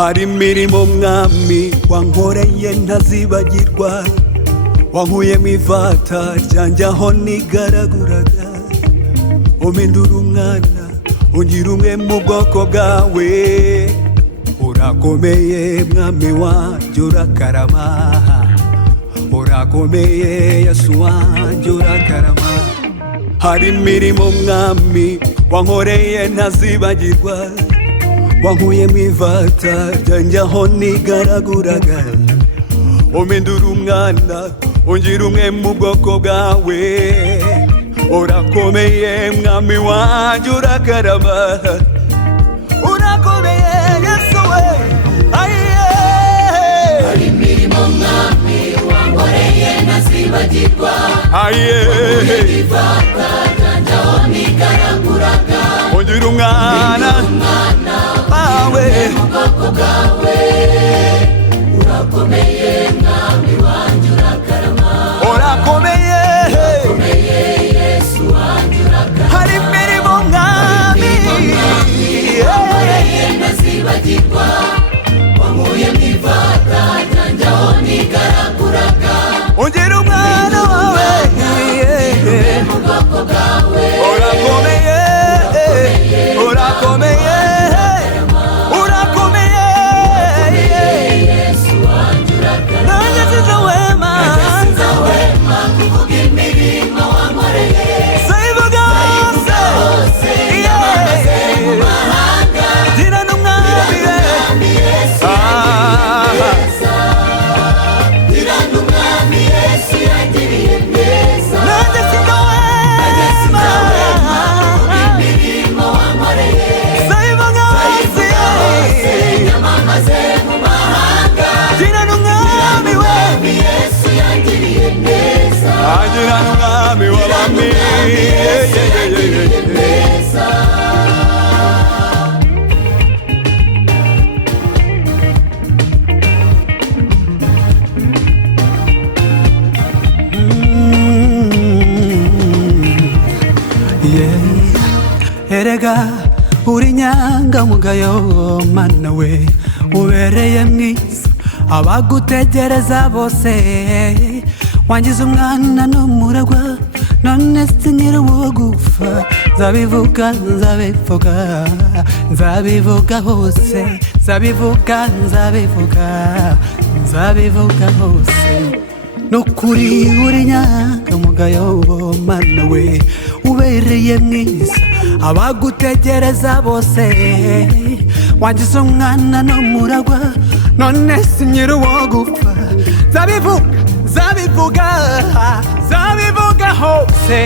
hari imirimo mwami wankoreye ntazibagirwa, wankuye mu ivata ryanjye aho nigaraguraga, umpindura umwana ungira umwe mu bwoko bwawe. Urakomeye mwami wanjye urakarama, urakomeye Yesu wanjye urakarama. Hari imirimo mwami wankoreye ntazibagirwa, wankuye mu ivata ryanjye aho nigaraguraga, umpindura umwana ungira umwe mu bwoko bwawe. Urakomeye mwami wanjye urakarama, urakomeye Yesu we. Hari imirimo mwami wankoreye ntazibagirwa, wankuye mu ivata ryanjye aho nigaraguraga, ungira umwana wawe mu bwoko bwawe. Urakomeye mwami wanjye urakarama, urakomeye Yesu wanjye urakarama. hari imirimo mwami wankoreye ntazibagirwa, wankuye mu ivata ryanjye aho nigaraguraga, ungira umwana wawe mu bwoko bwawe. urakomeye urakomeye urakomeye Yesu wanjye urakarama. nanjye sinzahwema kuvuga imirimo wankoreye, sayivuga hose yamamaze mu mahanga. gira n'umwami Yesu gira n'umwami Yesu yagiriye neza. nanjye sinzahwema imirimo wankoreye, sayivuga hose yamamaze mu mahanga. gira n'umwami we Yesu yagiriye neza. agira n'umwami w'abami neza. erega uri nyangamugayo mana we, ubereye mwiza abagutegereza bose. wangize umwana n'umuragwa, none sinyiri uwo gupfa. nzabivuga nzabivuga nzabivuga hose, nzabivuga nzabivuga nzabivuga hose. nukuri uri nyangamugayo mana we, ubereye mwiza abagutegereza bose. wangize umwana n'umuragwa, none sinyiri uwo gupfa. nzabivuga nzabivuga nzabivuga hose.